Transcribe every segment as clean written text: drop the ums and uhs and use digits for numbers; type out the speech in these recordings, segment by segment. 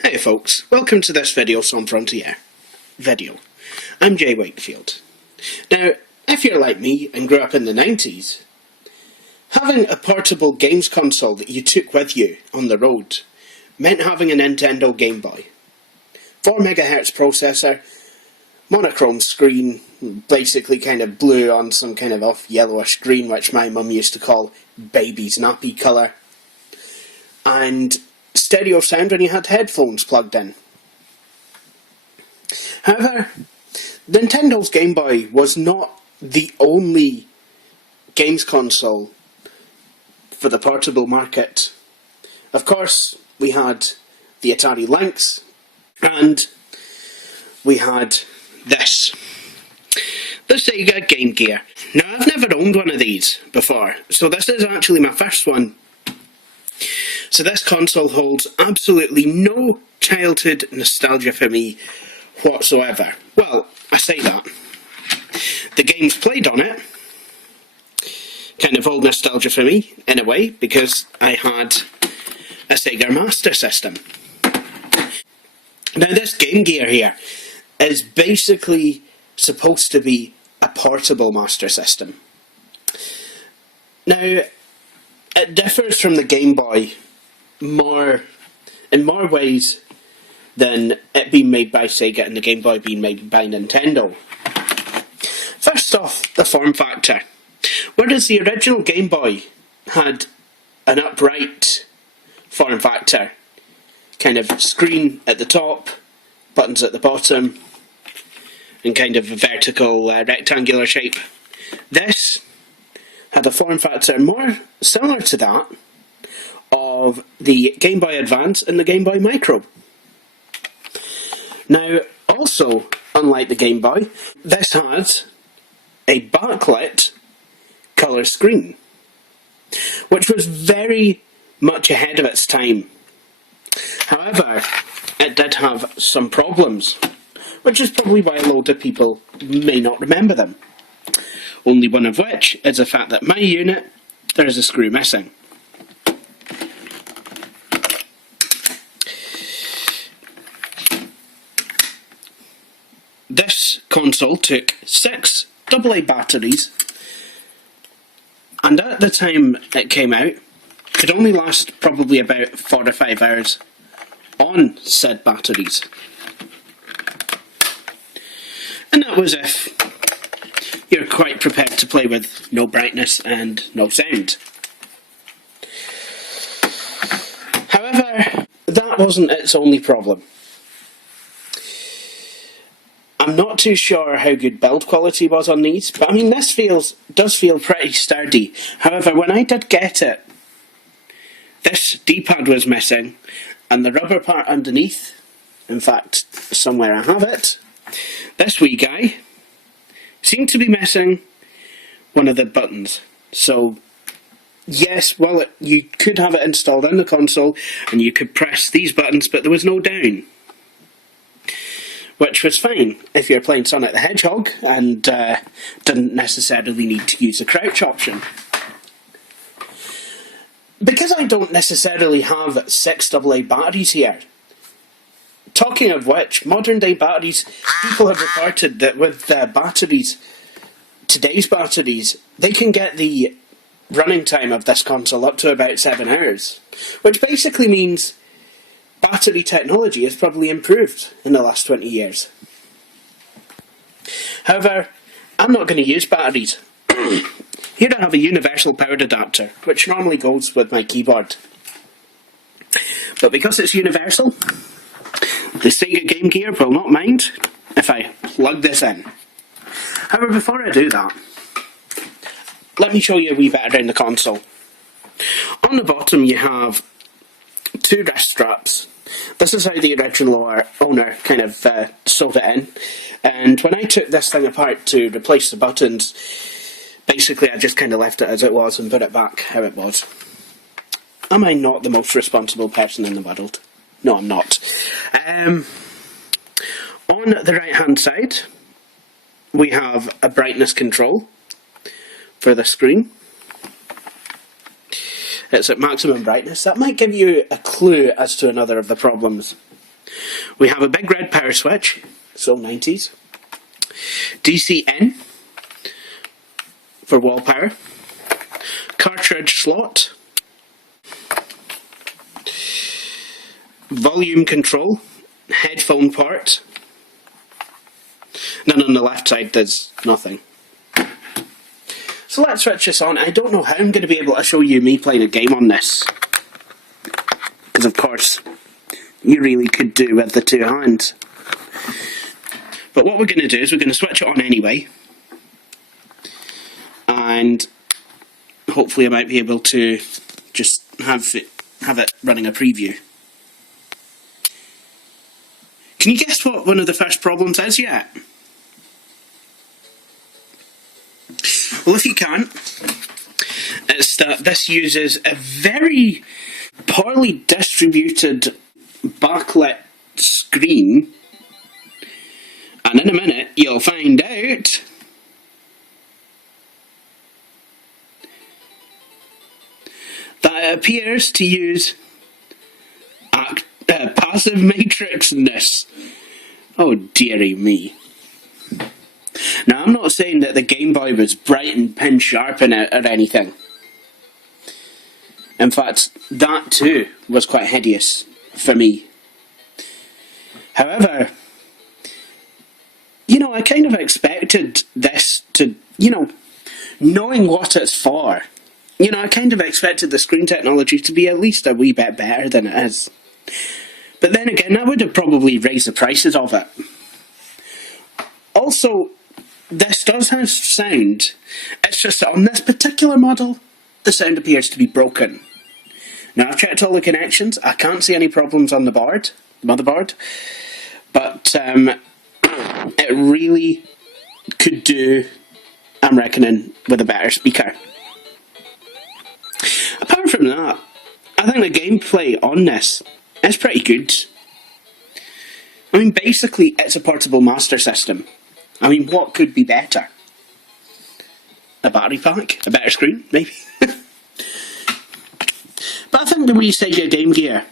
Hey folks, welcome to this video on Frontier video. I'm Jay Wakefield. Now, if you're like me and grew up in the 90s, having a portable games console that you took with you on the road meant having a Nintendo Game Boy. 4 MHz processor, monochrome screen, basically kind of blue on some kind of off yellowish green, which my mum used to call baby's nappy colour, and stereo sound when you had headphones plugged in. However, Nintendo's Game Boy was not the only games console for the portable market. Of course, we had the Atari Lynx, and we had this, the Sega Game Gear. Now, I've never owned one of these before, so this is actually my first one. So this console holds absolutely no childhood nostalgia for me whatsoever. Well, I say that. The games played on it kind of hold nostalgia for me, in a way, because I had a Sega Master System. Now this Game Gear here is basically supposed to be a portable Master System. Now, it differs from the Game Boy in more ways than it being made by Sega and the Game Boy being made by Nintendo. First off, the form factor. Whereas the original Game Boy had an upright form factor, kind of screen at the top, buttons at the bottom, and kind of a vertical rectangular shape, this had a form factor more similar to that of the Game Boy Advance and the Game Boy Micro. Now, also, unlike the Game Boy, this had a backlit colour screen, which was very much ahead of its time. However, it did have some problems, which is probably why a load of people may not remember them. Only one of which is the fact that my unit, there is a screw missing. This console took 6 AA batteries, and at the time it came out, could only last probably about 4 or 5 hours on said batteries. And that was if you're quite prepared to play with no brightness and no sound. However, that wasn't its only problem. I'm not too sure how good build quality was on these, but I mean this does feel pretty sturdy. However, when I did get it, this D-pad was missing, and the rubber part underneath, in fact, somewhere I have it, this wee guy seemed to be missing one of the buttons. So, yes, well, you could have it installed in the console, and you could press these buttons, but there was no down. Which was fine if you're playing Sonic the Hedgehog and didn't necessarily need to use the crouch option. Because I don't necessarily have 6 AA batteries here, talking of which, modern day batteries, people have reported that with batteries, today's batteries, they can get the running time of this console up to about 7 hours, which basically means battery technology has probably improved in the last 20 years. However, I'm not going to use batteries. Here I have a universal powered adapter, which normally goes with my keyboard. But because it's universal, the Sega Game Gear will not mind if I plug this in. However, before I do that, let me show you a wee bit around the console. On the bottom you have two wrist straps. This is how the original owner kind of sewed it in, and when I took this thing apart to replace the buttons, basically I just kind of left it as it was and put it back how it was. Am I not the most responsible person in the world? No, I'm not. On the right hand side we have a brightness control for the screen. It's at maximum brightness. That might give you a clue as to another of the problems. We have a big red power switch, so 90s. DC in for wall power. Cartridge slot. Volume control. Headphone port. And then on the left side there's nothing. So let's switch this on. I don't know how I'm going to be able to show you me playing a game on this, because of course you really could do with the two hands. But what we're going to do is we're going to switch it on anyway, and hopefully I might be able to just have it running a preview. Can you guess what one of the first problems is yet? Well, if you can't, it's that this uses a very poorly distributed backlit screen, and in a minute you'll find out that it appears to use passive matrixness. Oh dearie me. Now, I'm not saying that the Game Boy was bright and pin sharp in it or anything. In fact, that too was quite hideous for me. However, you know, I kind of expected this to, you know, knowing what it's for, you know, I kind of expected the screen technology to be at least a wee bit better than it is. But then again, that would have probably raised the prices of it. Also, this does have sound. It's just that on this particular model, the sound appears to be broken. Now, I've checked all the connections. I can't see any problems on the motherboard. But it really could do, I'm reckoning, with a better speaker. Apart from that, I think the gameplay on this is pretty good. I mean, basically, it's a portable master system. I mean, what could be better? A battery pack? A better screen, maybe? But I think the wee Sega Game Gear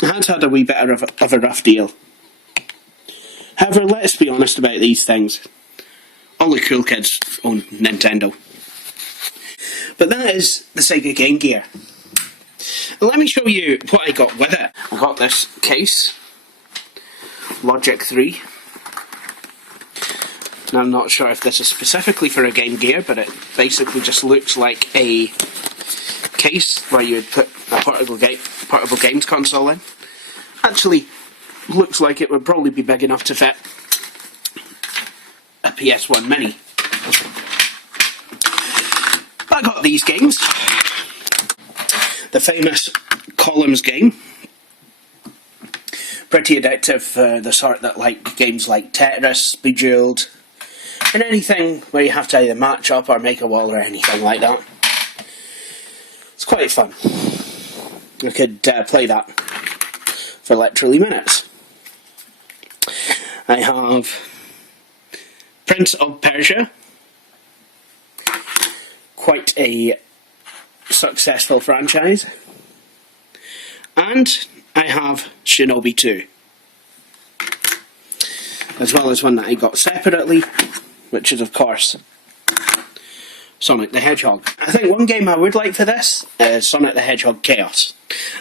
has had a wee bit of a rough deal. However, let's be honest about these things. All the cool kids own Nintendo. But that is the Sega Game Gear. Let me show you what I got with it. I got this case, Logic 3. Now, I'm not sure if this is specifically for a Game Gear, but it basically just looks like a case where you would put a portable games console in. Actually, looks like it would probably be big enough to fit a PS1 Mini. But I got these games. The famous Columns game. Pretty addictive, the sort that like games like Tetris, Bejeweled, and anything where you have to either match up or make a wall or anything like that. It's quite fun. I could play that for literally minutes. I have Prince of Persia. Quite a successful franchise. And I have Shinobi 2. As well as one that I got separately, which is of course Sonic the Hedgehog. I think one game I would like for this is Sonic the Hedgehog Chaos.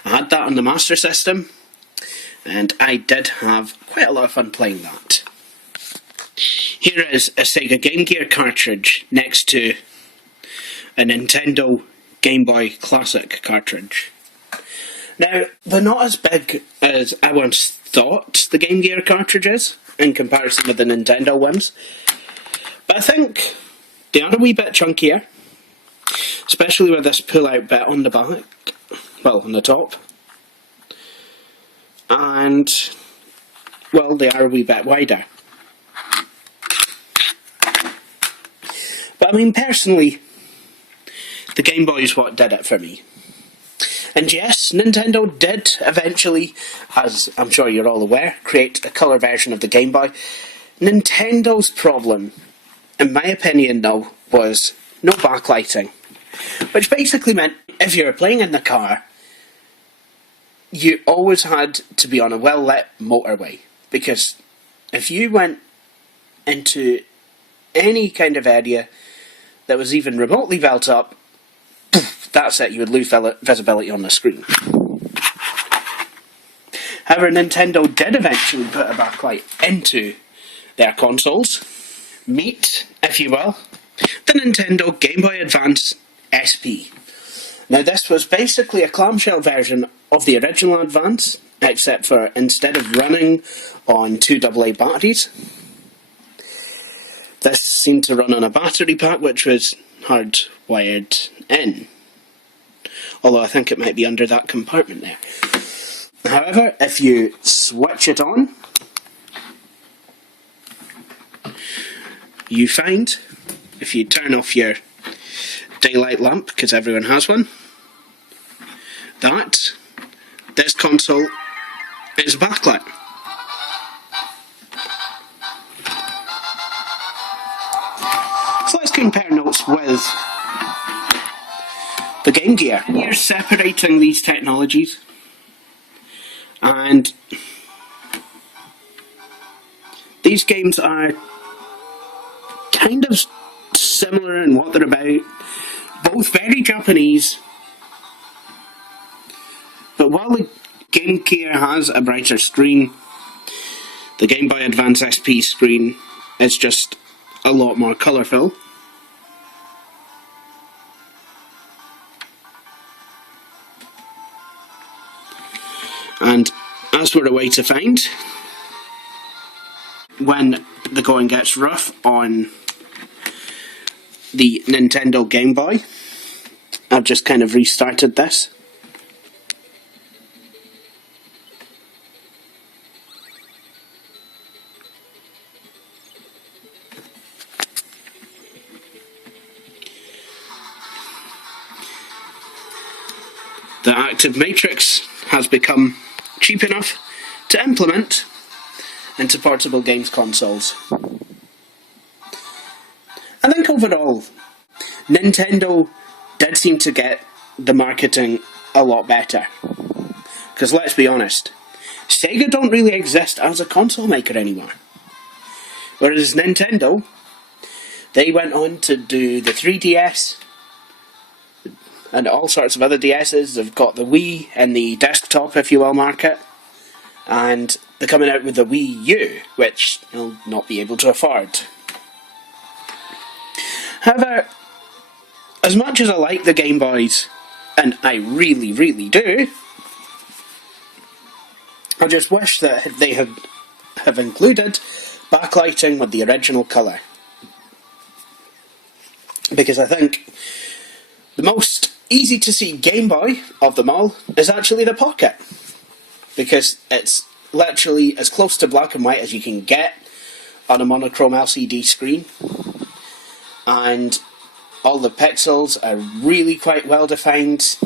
I had that on the Master System, and I did have quite a lot of fun playing that. Here is a Sega Game Gear cartridge next to a Nintendo Game Boy Classic cartridge. Now, they're not as big as I once thought the Game Gear cartridges in comparison with the Nintendo ones, but I think they are a wee bit chunkier, especially with this pull-out bit on the back. well, on the top. And, well, they are a wee bit wider. But I mean, personally, the Game Boy is what did it for me. And yes, Nintendo did eventually, as I'm sure you're all aware, create a colour version of the Game Boy. Nintendo's problem, in my opinion though, was no backlighting. Which basically meant if you were playing in the car, you always had to be on a well-lit motorway. Because if you went into any kind of area that was even remotely built up, that's it, you would lose visibility on the screen. However, Nintendo did eventually put a backlight into their consoles. Meet, if you will, the Nintendo Game Boy Advance SP. Now this was basically a clamshell version of the original Advance, except for instead of running on 2 AA batteries, this seemed to run on a battery pack which was hardwired in. Although I think it might be under that compartment there. However, if you switch it on, you find, if you turn off your daylight lamp, because everyone has one, that this console is backlit. So let's compare notes with the Game Gear. You're separating these technologies, and these games are kind of similar in what they're about, both very Japanese, but while the Game Gear has a brighter screen, the Game Boy Advance SP screen is just a lot more colourful. And as we're away to find, when the going gets rough on the Nintendo Game Boy, I've just kind of restarted this. The active matrix has become cheap enough to implement into portable games consoles. I think overall, Nintendo did seem to get the marketing a lot better. Because let's be honest, Sega don't really exist as a console maker anymore. Whereas Nintendo, they went on to do the 3DS, and all sorts of other DSs. They've got the Wii and the desktop, if you will, market. And they're coming out with the Wii U, which you'll not be able to afford. However, as much as I like the Game Boys, and I really, really do, I just wish that they have included backlighting with the original colour. Because I think the most easy to see Game Boy of them all is actually the Pocket, because it's literally as close to black and white as you can get on a monochrome LCD screen, and all the pixels are really quite well defined.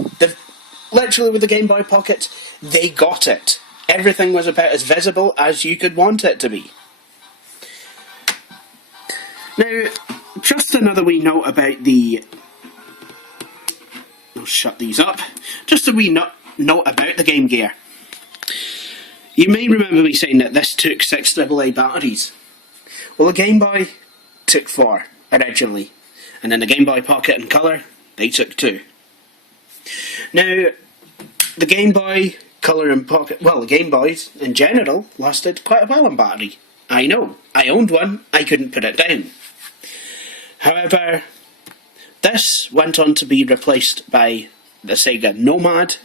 Literally with the Game Boy Pocket, they got it. Everything was about as visible as you could want it to be. Now, just another wee note about the... I'll shut these up. Just a wee note about the Game Gear. You may remember me saying that this took 6 AA batteries. Well, the Game Boy took 4 originally, and then the Game Boy Pocket and Colour, they took 2. Now, the Game Boy Colour and Pocket, well, the Game Boys in general lasted quite a while on battery. I know, I owned one, I couldn't put it down. However, this went on to be replaced by the Sega Nomad,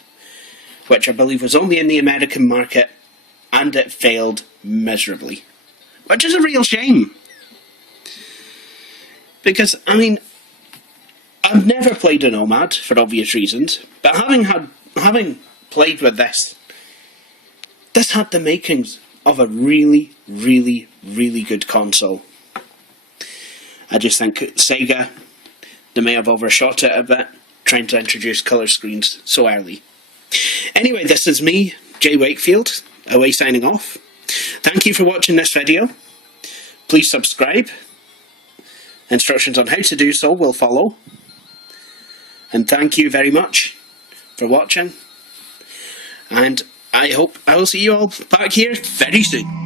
which I believe was only in the American market, and it failed miserably. Which is a real shame. Because, I mean, I've never played a Nomad, for obvious reasons, but having having played with this, this had the makings of a really, really, really good console. I just think Sega, they may have overshot it a bit, trying to introduce colour screens so early. Anyway, this is me, Jay Wakefield, away signing off. Thank you for watching this video. Please subscribe. Instructions on how to do so will follow. And thank you very much for watching. And I hope I will see you all back here very soon.